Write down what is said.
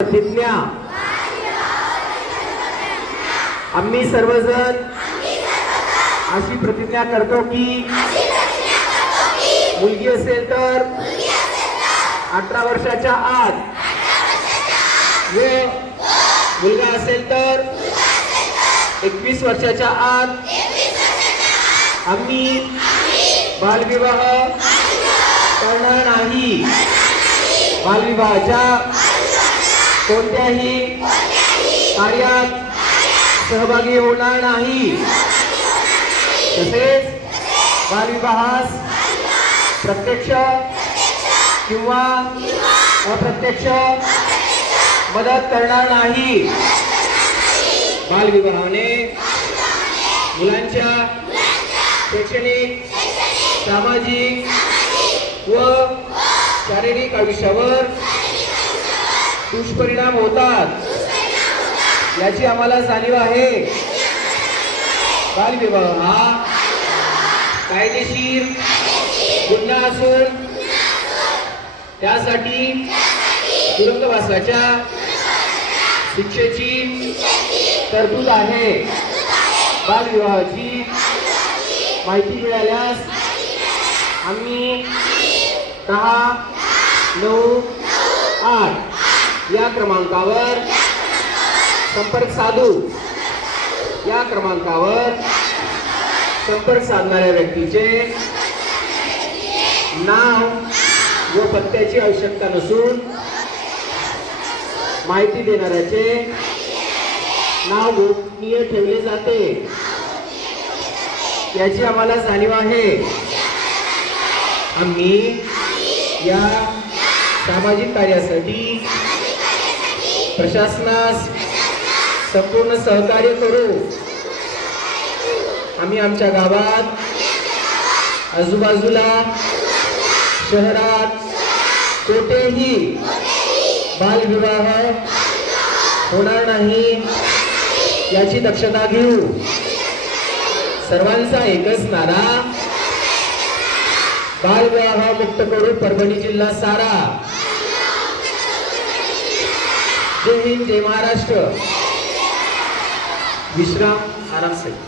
प्रतिज्ञा आम्ही सर्वजण अशी प्रतिज्ञा करतो की मुलगी असेल तर अठरा वर्षाच्या आत व मुलगा असेल तर एकवीस वर्षाच्या आत आम्ही बालविवाह करणार नाही. बालविवाहाच्या कोणत्याही कार्यात सहभागी होणार नाही. तसेच बालविवाहास प्रत्यक्ष किंवा अप्रत्यक्ष मदत करणार नाही. बालविवाहाने मुलांच्या शैक्षणिक सामाजिक व शारीरिक आयुष्यावर दुष्परिणाम होतात. याची आम्हाला जाणीव आहे. बालविवाह हा कायदेशीर गुन्हा असून त्यासाठी तुरुंगवासाच्या शिक्षेची तरतूद आहे. बालविवाहाची माहिती मिळाल्यास आम्ही दहा नऊ आठ या क्रमांकावर संपर्क साधू. या क्रमांकावर संपर्क साधणाऱ्या व्यक्तीचे नाव व पत्त्याची आवश्यकता नसून माहिती देणाऱ्याचे नाव गोपनीय ठेवले जाते. याची आम्हाला जाणीव आहे. आम्ही या सामाजिक कार्यासाठी प्रशासनास संपूर्ण सहकार्य करू. आम्ही आमच्या गावात आजूबाजूला शहरात कोठेही बालविवाह होणार नाही याची दक्षता घेऊ. सर्वांचा एकच नारा बालविवाह मुक्त करू परभणी जिल्हा सारा. हिंद जय महाराष्ट्र. विश्राम आरामसे